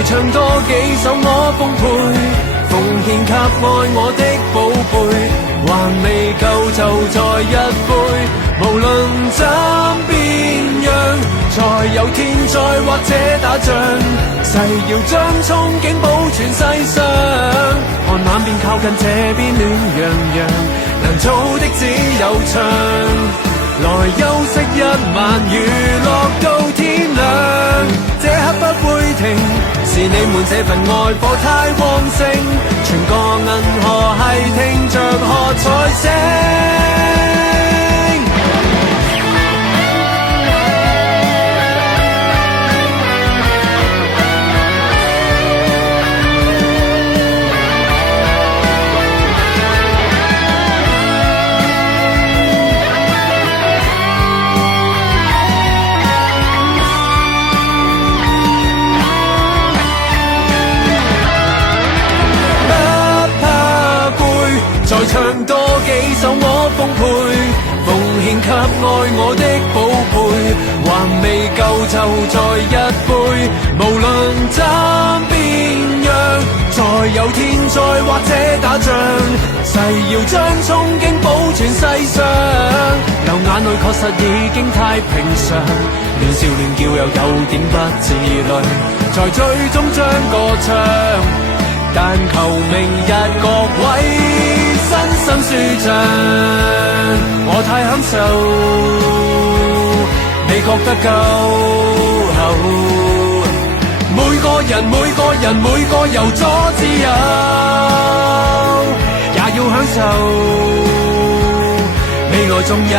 再唱多幾首我豐沛，奉獻給愛我的寶貝，還未夠就再一杯，無論怎變樣，才有天災或者打仗，誓要將憧憬保存世上，看晚便靠近這邊暖洋洋，能做的只有唱，來休息一晚，娛樂到天亮，這刻不會停，是你們這份愛火太旺盛，全個銀河系聽着喝彩聲。再唱多幾首我豐沛，奉獻給愛我的寶貝，還未夠就再一杯，無論怎變樣，再有天災或者打仗，誓要將憧憬保存世上，流眼淚確實已經太平常，亂笑亂叫又有點不自律，在最終將歌唱，但求明日各位身心舒暢，我太享受，你覺得夠後？每個人由左至右，也要享受，未來仲有。